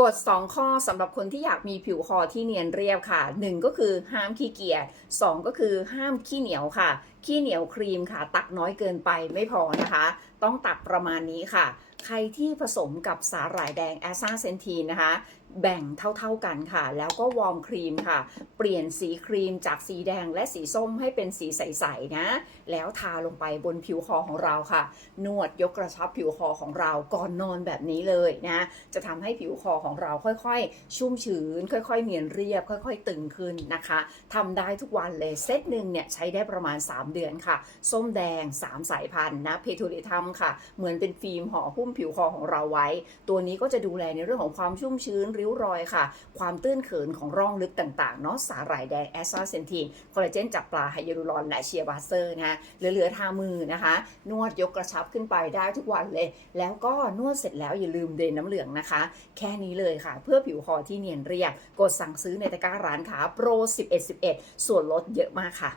กฎ2 ข้อสำหรับคนที่อยากมีผิวคอที่เนียนเรียบค่ะ 1 ก็คือห้ามขี้เกียจ2 ก็คือห้ามขี้เหนียวค่ะ ขี้เหนียวครีมค่ะ ตักน้อยเกินไปไม่พอนะคะ ต้องตักประมาณนี้ค่ะ ใครที่ผสมกับสาหร่ายแดงแอซ่าเซนทีนนะคะ แบ่งเท่าๆกันค่ะ แล้วก็วอร์มครีมค่ะ เปลี่ยนสีครีมจากสีแดงและสีส้มให้เป็นสีใสๆนะ แล้วทาลงไปบนผิวคอของเราค่ะ นวดยกกระชับผิวคอของเราก่อนนอนแบบนี้เลยนะ จะทำให้ผิวคอของเราค่อยๆ ชุ่มชื้น ค่อยๆเนียนเรียบ ค่อย ๆ ตึงขึ้นนะคะทำได้ทุกวันเลยเซตหนึ่งเนี่ยใช้ได้ประมาณ 3เดือนค่ะ ส้มแดง 3 สายพันธุ์นะเพทูริทัมค่ะ เหมือนเป็นฟิล์มห่อหุ้มผิวคอของเราไว้ ตัวนี้ก็จะดูแลในเรื่องของความชุ่มชื้น ริ้วรอยค่ะ ความตื้นเขินของร่องลึกต่างๆเนาะสาหร่ายแดงแอสซาเซนทีนคอลลาเจนจากปลาไฮยาลูรอนและเชียร์บาเตอร์นะเหลือๆทามือนะคะ นวดยกกระชับขึ้นไปได้ทุกวันเลย แล้วก็นวดเสร็จแล้วอย่าลืมเดนน้ำเหลืองนะคะ แค่นี้เลยค่ะ เพื่อผิวคอที่เนียนเรียบกดสั่งซื้อในตะกร้าร้านค้าโปร11 11 ส่วนลดเยอะมากค่ะ